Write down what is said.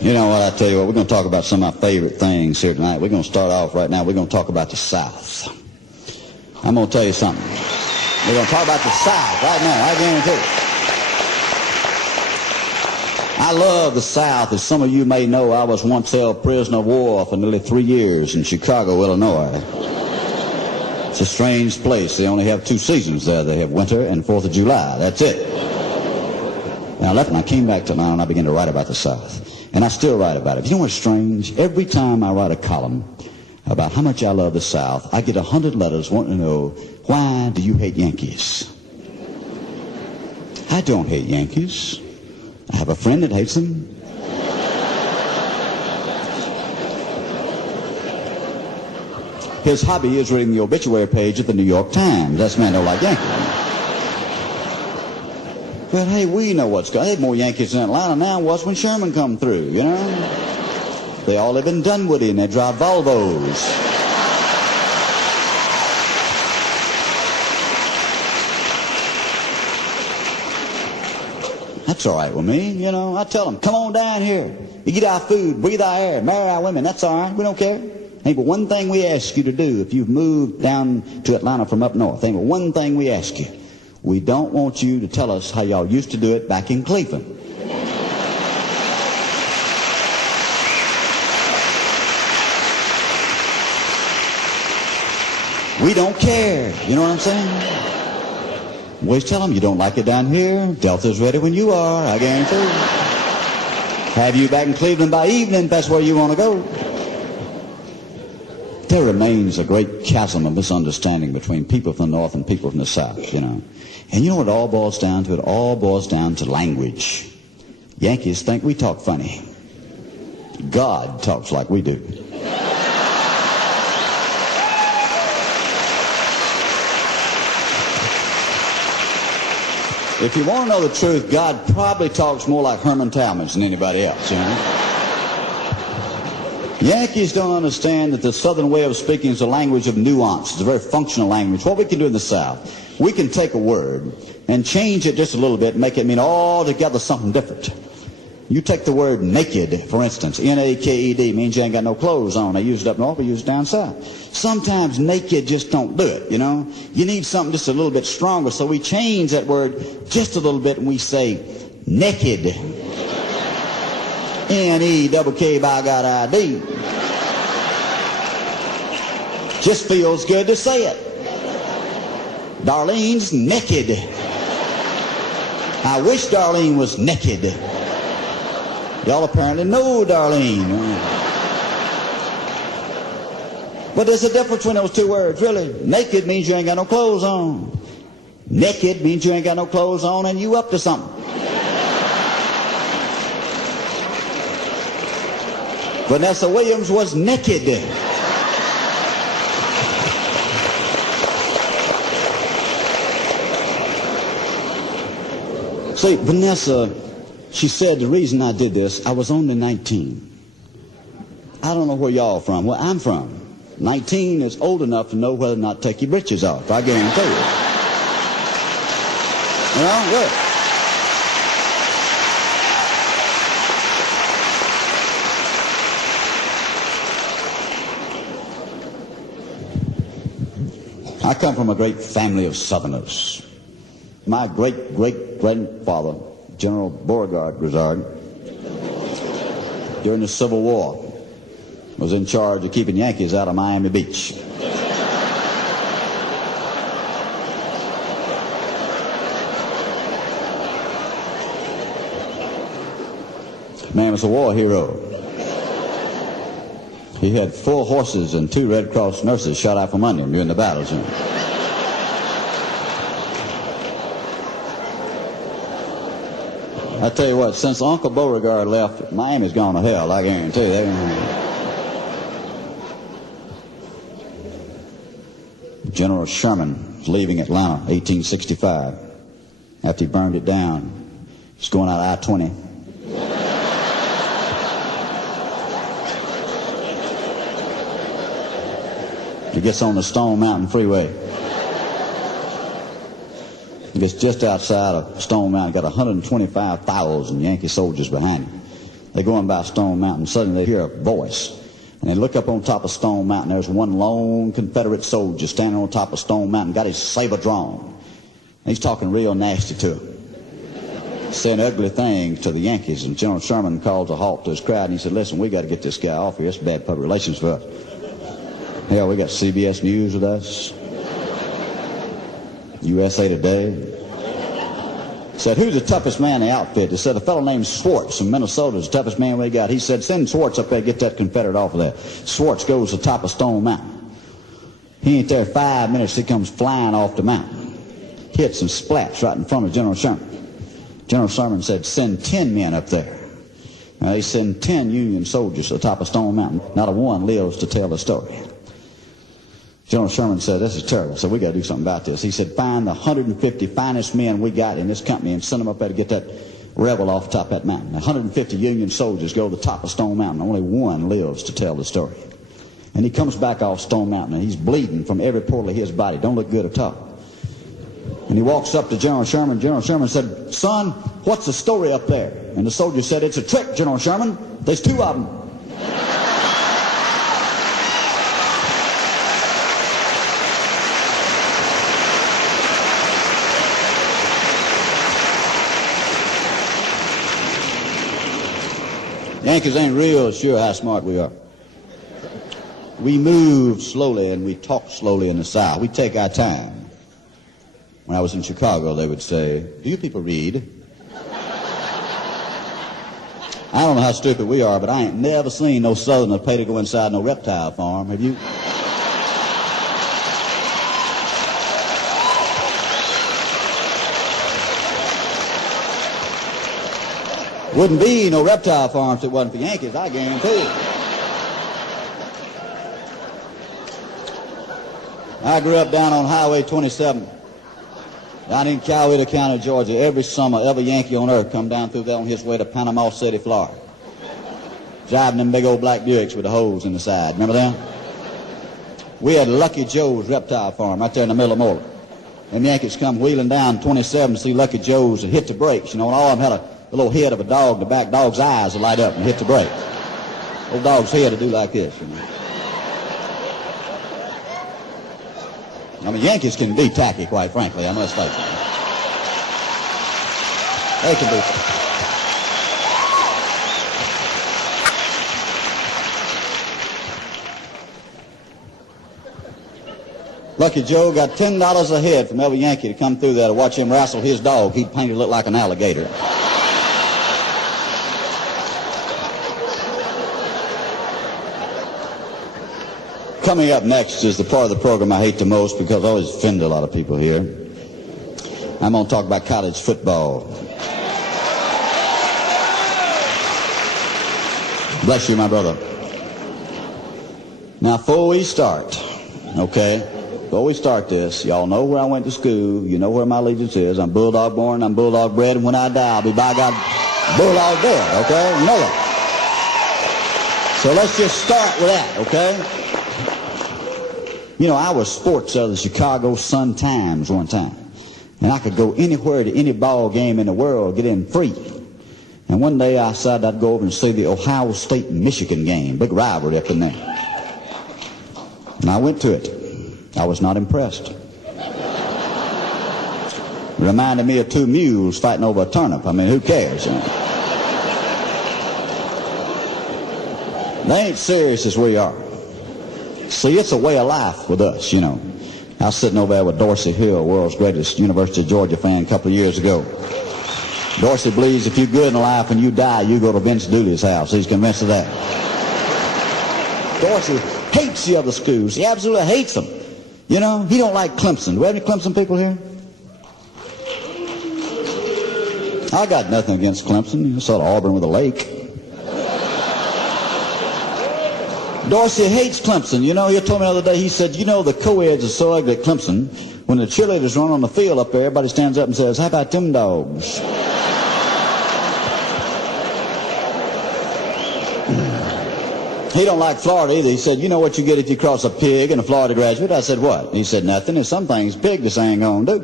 You know what, I tell you what, we're going to talk about some of my favorite things here tonight. We're going to start off right now. We're going to talk about the South. I'm going to tell you something. We're going to talk about the South right now, I guarantee you. I love the South. As some of you may know, I was once held prisoner of war for nearly 3 years in Chicago, Illinois. It's a strange place. They only have 2 seasons there. They have winter and 4th of July. That's it. And I left and I came back to Atlanta and I began to write about the South. And I still write about it. You know what's strange? Every time I write a column about how much I love the South, I get 100 letters wanting to know, why do you hate Yankees? I don't hate Yankees. I have a friend that hates them. His hobby is reading the obituary page of the New York Times. That's man don't like Yankees. But hey, we know what's going on. There's more Yankees in Atlanta now than was when Sherman come through, you know. They all live in Dunwoody and they drive Volvos. That's all right with me, you know. I tell them, come on down here. You get our food, breathe our air, marry our women. That's all right. We don't care. Ain't but one thing we ask you to do if you've moved down to Atlanta from up north. Ain't but one thing we ask you. We don't want you to tell us how y'all used to do it back in Cleveland. We don't care. You know what I'm saying? Always tell them you don't like it down here. Delta's ready when you are, I guarantee you. Have you back in Cleveland by evening if that's where you want to go. There remains a great chasm of misunderstanding between people from the North and people from the South, you know. And you know what it all boils down to? It all boils down to language. Yankees think we talk funny. God talks like we do. If you want to know the truth, God probably talks more like Herman Talmadge than anybody else, you know. Yankees don't understand that the Southern way of speaking is a language of nuance. It's a very functional language. What we can do in the South, we can take a word and change it just a little bit and make it mean altogether something different. You take the word naked, for instance. N-A-K-E-D means you ain't got no clothes on. They use it up north, we use it down south. Sometimes naked just don't do it, you know. You need something just a little bit stronger, so we change that word just a little bit and we say naked. N-E-K-K-I-D. Just feels good to say it. Darlene's naked. I wish Darlene was naked. Y'all apparently know Darlene. But there's a difference between those 2 words, really. Naked means you ain't got no clothes on. Naked means you ain't got no clothes on and you up to something. Vanessa Williams was naked. See, Vanessa, she said, the reason I did this, I was only 19. I don't know where y'all from. Where I'm from. 19 is old enough to know whether or not to take your britches off. I guarantee you. You know, look. I come from a great family of Southerners. My great-great-grandfather, General Beauregard Grizzard, during the Civil War, was in charge of keeping Yankees out of Miami Beach. Man was a war hero. He had 4 horses and 2 Red Cross nurses shot out from under him during the battles. I tell you what, since Uncle Beauregard left, Miami's gone to hell, I guarantee you. General Sherman leaving Atlanta, 1865, after he burned it down. He's going out I-20. He gets on the Stone Mountain Freeway. He gets just outside of Stone Mountain, got 125,000 Yankee soldiers behind him. They're going by Stone Mountain. Suddenly they hear a voice. And they look up on top of Stone Mountain. There's one lone Confederate soldier standing on top of Stone Mountain, got his saber drawn. And he's talking real nasty to them, saying ugly things to the Yankees. And General Sherman calls a halt to his crowd, and he said, listen, we got to get this guy off here. It's bad public relations for us. Hell, we got CBS News with us, USA Today. Said, who's the toughest man in the outfit? They said, a fellow named Swartz from Minnesota is the toughest man we got. He said, send Swartz up there, get that Confederate off of there. Swartz goes to the top of Stone Mountain. He ain't there 5 minutes, he comes flying off the mountain. Hits and splats right in front of General Sherman. General Sherman said, send 10 men up there. Now, they send 10 Union soldiers to the top of Stone Mountain. Not a one lives to tell the story. General Sherman said, this is terrible, so we got to do something about this. He said, find the 150 finest men we got in this company and send them up there to get that rebel off the top of that mountain. 150 Union soldiers go to the top of Stone Mountain. Only one lives to tell the story. And he comes back off Stone Mountain, and he's bleeding from every portal of his body. Don't look good at all. And he walks up to General Sherman. General Sherman said, son, what's the story up there? And the soldier said, it's a trick, General Sherman. There's two of them. Yankees ain't real sure how smart we are. We move slowly and we talk slowly in the South. We take our time. When I was in Chicago, they would say, do you people read? I don't know how stupid we are, but I ain't never seen no Southerner pay to go inside no reptile farm. Have you? Wouldn't be no reptile farms if it wasn't for Yankees, I guarantee you. I grew up down on Highway 27, down in Coweta County, Georgia. Every summer, every Yankee on earth come down through there on his way to Panama City, Florida. Driving them big old black Buicks with the holes in the side. Remember them? We had Lucky Joe's reptile farm right there in the middle of Moreland. Them Yankees come wheeling down 27 to see Lucky Joe's and hit the brakes, and all of them had the little head of a dog, the back dog's eyes would light up and hit the brake. Old dog's head would do like this, I mean, Yankees can be tacky, quite frankly, I must face it. They can be tacky. Lucky Joe got $10 a head from every Yankee to come through there to watch him wrestle his dog. He'd paint it look like an alligator. Coming up next is the part of the program I hate the most because I always offend a lot of people here. I'm going to talk about college football. Bless you, my brother. Now, before we start, before we start this, y'all know where I went to school. You know where my allegiance is. I'm Bulldog born, I'm Bulldog bred, and when I die, I'll be by God Bulldog dead, okay? You know that. So let's just start with that, okay? You know, I was sports of the Chicago Sun-Times one time. And I could go anywhere to any ball game in the world, get in free. And one day I decided I'd go over and see the Ohio State-Michigan game. Big rivalry up in there. And I went to it. I was not impressed. It reminded me of two mules fighting over a turnip. I mean, who cares? They ain't serious as we are. See, it's a way of life with us, I was sitting over there with Dorsey Hill, world's greatest University of Georgia fan, a couple of years ago. Dorsey believes if you're good in life and you die, you go to Vince Dooley's house. He's convinced of that. Dorsey hates the other schools. He absolutely hates them. He don't like Clemson. Do we have any Clemson people here? I got nothing against Clemson. I saw Auburn with a lake. Dorsey hates Clemson. He told me the other day, he said, the co-eds are so ugly at Clemson, when the cheerleaders run on the field up there, everybody stands up and says, how about them dogs? He don't like Florida either. He said, you know what you get if you cross a pig and a Florida graduate? I said, what? He said, nothing. There's some things pig just ain't gonna do.